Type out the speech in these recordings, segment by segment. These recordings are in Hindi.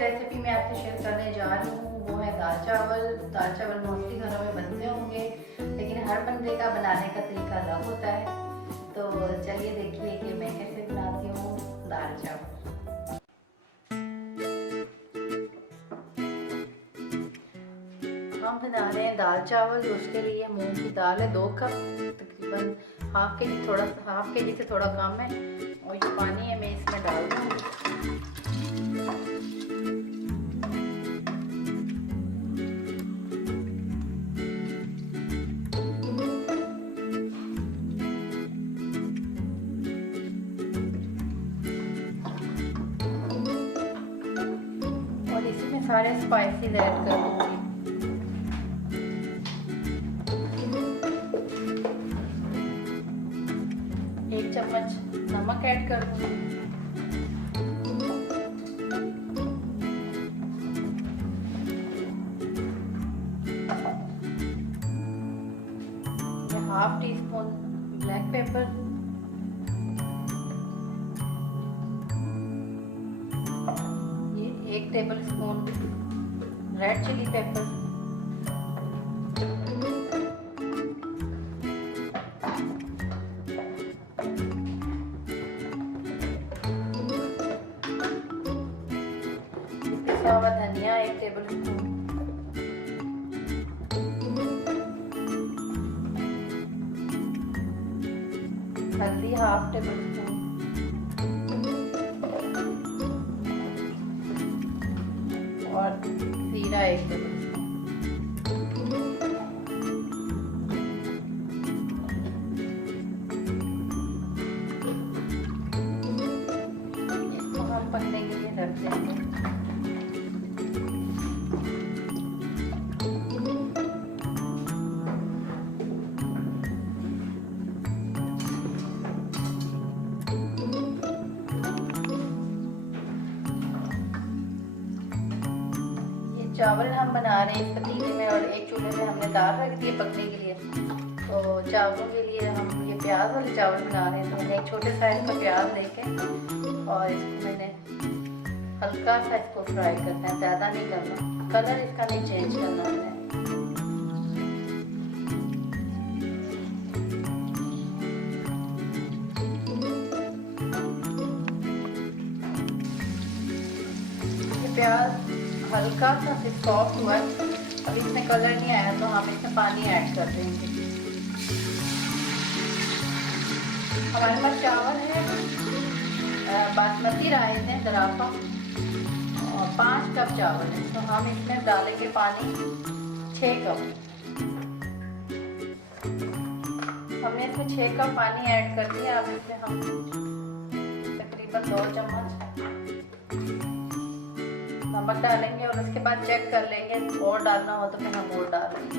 रेसिपी मैं आपसे शेयर करने जा रही हूँ वो है दाल चावल। दाल चावल मोस्टली घरों में बनते होंगे, लेकिन हर बंदे का बनाने का तरीका अलग होता है। तो चलिए देखिए कि मैं कैसे बनाती हूँ दाल चावल। हम बना रहे हैं दाल चावल। उसके लिए मूंग की दाल है 2 कप, तकरीबन हाफ के जी से थोड़ा कम है। और ये पानी है, मैं इसमें डाल दूँगी। और इसी में सारे स्पाइसेस ऐड कर दूँगी। एक चम्मच नमक ऐड कर दूँगी। Half teaspoon black pepper, ये 1 tablespoon red chilli pepper, पिसा हुआ धनिया 1 टेबल स्पून, हल्दी हाफ टेबल स्पून, और जीरा 1 टेबल स्पून। इसको हम पकने के लिए रख देंगे। चावल हम बना रहे हैं इस पतीले में, और एक चूल्हे में हमने दाल रख दी है पकने के लिए। तो चावलों के लिए हम ये प्याज वाले चावल बना रहे हैं। तो मैंने एक छोटे साइज का प्याज लेके और इसको मैंने हल्का सा इसको फ्राई करना है, ज़्यादा नहीं करना, कलर इसका नहीं चेंज करना है। ये प्याज हल्का सा सॉफ्ट हुआ है, अब इसमें कलर नहीं आया तो हम इसमें पानी ऐड कर देंगे। हमारे पास चावल है बासमती राइस है दराफा, और 5 कप चावल है। तो हम इसमें डालेंगे पानी 6 कप। हमने इसमें 6 कप पानी ऐड कर दिया। अब इसमें हम तकरीबन 2 चम्मच नमक डालेंगे, और उसके बाद चेक कर लेंगे, और डालना हो तो फिर हम और डाल लेंगे।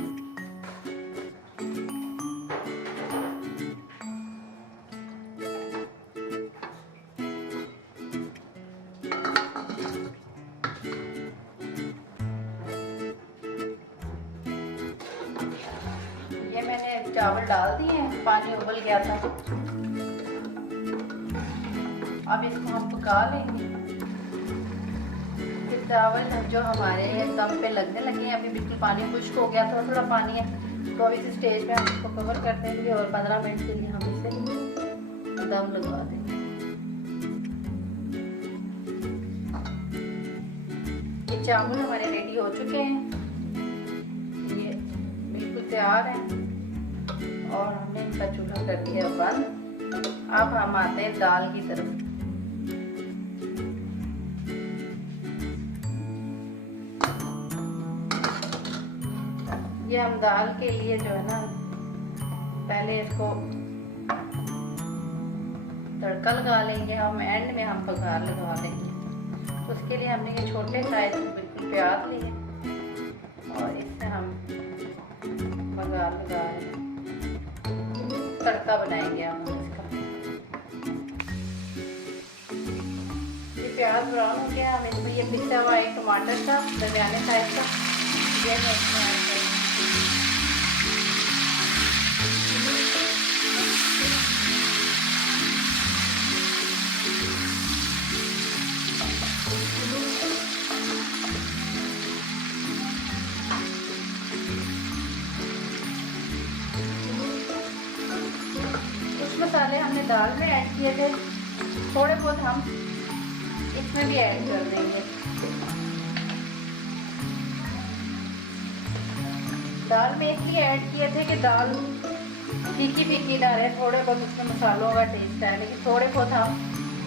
ये मैंने चावल डाल दिए हैं, पानी उबल गया था। अब इसको हम पका लेंगे। चावल जो हमारे दम पे लगने लगे हैं, अभी बिल्कुल पानी खुश्क हो गया, थोड़ा थोड़ा पानी है। तो अब इस स्टेज पे हम इसको कवर कर देंगे और 15 मिनट के लिए हम इसे दम लगा देंगे। ये चावल हमारे रेडी हो चुके हैं, ये बिल्कुल तैयार है, और हमने इनका चूल्हा कर दिया बंद। अब हम आते हैं दाल की तरफ। ये हम दाल के लिए जो है ना, पहले इसको तड़का लगा लेंगे, हम एंड में हम बघार लगा लेंगे। तो उसके लिए हमने ये छोटे साइज बिल्कुल प्याज लिए, और इससे हम बघार लगा लेंगे, तड़का बनाएंगे हम इसका। ये प्याज ब्राउन हो गया, हम इसमें ये पिसा हुआ एक टमाटर था दरमियाने साइज का, ये मैं इसमें ऐड करूँगी। मसाले हमने दाल में ऐड किए थे, थोड़े बहुत हम इसमें भी ऐड कर देंगे। दाल में इसलिए ऐड किए थे कि दाल फीकी फीकी ना रहे, थोड़े बहुत उसमें मसालों का टेस्ट है, लेकिन थोड़े बहुत हम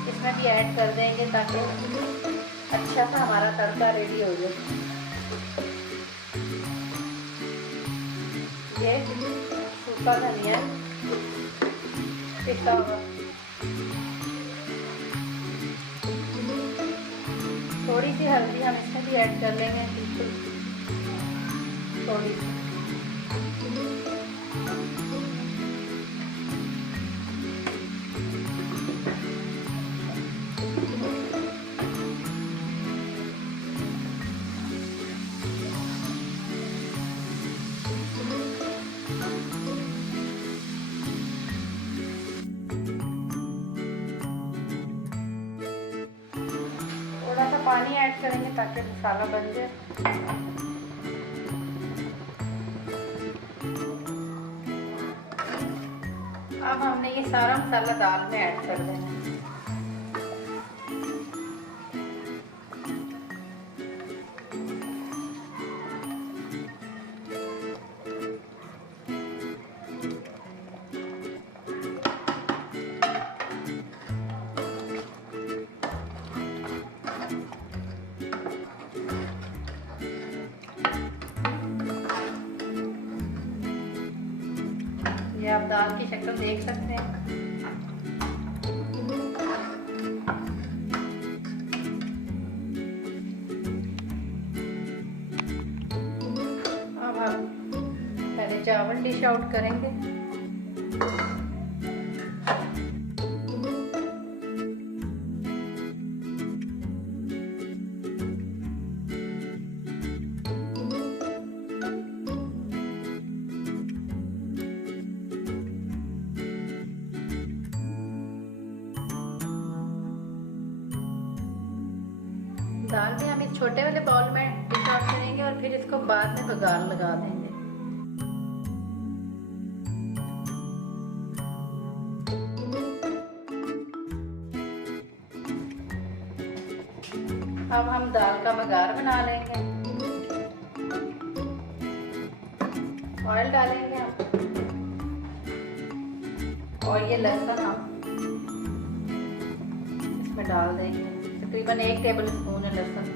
इसमें भी ऐड कर देंगे ताकि अच्छा सा हमारा तड़का रेडी हो जाए। ये सूखा धनिया पिसा हुआ, थोड़ी सी हल्दी हम इसमें भी ऐड कर लेंगे, बिल्कुल थोड़ी सी। थोड़ा सा पानी ऐड करेंगे ताकि मसाला बन जाए। अब हमने ये सारा मसाला दाल में ऐड कर देना है। ये आप दाल की शक्ल देख सकते हैं। अब हम पहले चावल डिश आउट करेंगे। दाल भी हम इस छोटे वाले बाउल में डिश आउट करेंगे और फिर इसको बाद में बघार लगा देंगे। अब हम दाल का बघार बना लेंगे। ऑयल डालेंगे हम, और ये लहसुन हम इसमें डाल देंगे, तकरीबन 1 टेबल स्पून है लहसुन।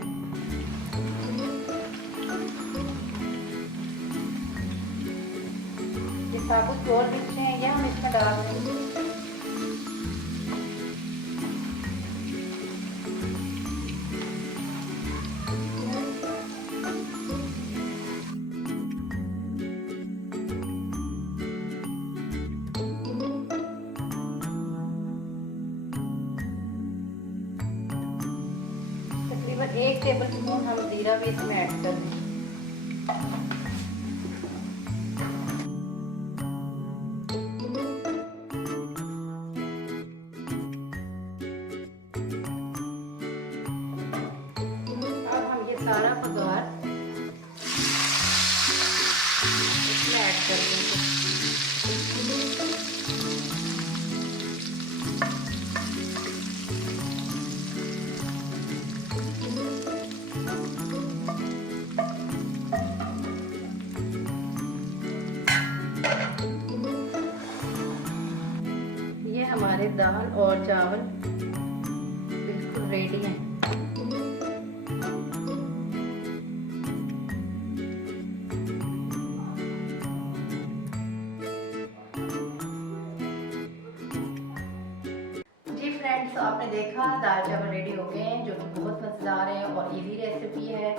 ये साबुत गोल मिर्चें हैं, ये हम इसमें डाल देंगे। तकरीबन 1 टेबल स्पून हम जीरा भी इसमें ऐड कर देंगे। अब हम ये सारा बघार इसमें ऐड कर देंगे। हमारे दाल और चावल बिल्कुल रेडी हैं। जी फ्रेंड्स, आपने देखा दाल चावल रेडी हो गए हैं, जो कि बहुत मज़ेदार है और इजी रेसिपी है।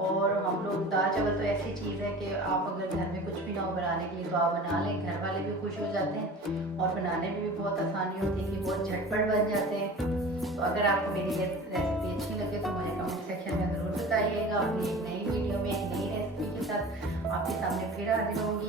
और हम लोग दाल चावल तो ऐसी चीज़ है कि आप अगर घर में कुछ भी ना हो बनाने के लिए तो आप बना लें, घर वाले भी खुश हो जाते हैं और बनाने में भी बहुत आसानी होती है कि बहुत झटपट बन जाते हैं। तो अगर आपको मेरी ये रेसिपी अच्छी लगे तो मुझे कमेंट सेक्शन में ज़रूर बताइएगा। अपनी एक नई वीडियो में एक नई रेसिपी के साथ आपके सामने फिर हाजिर होंगे।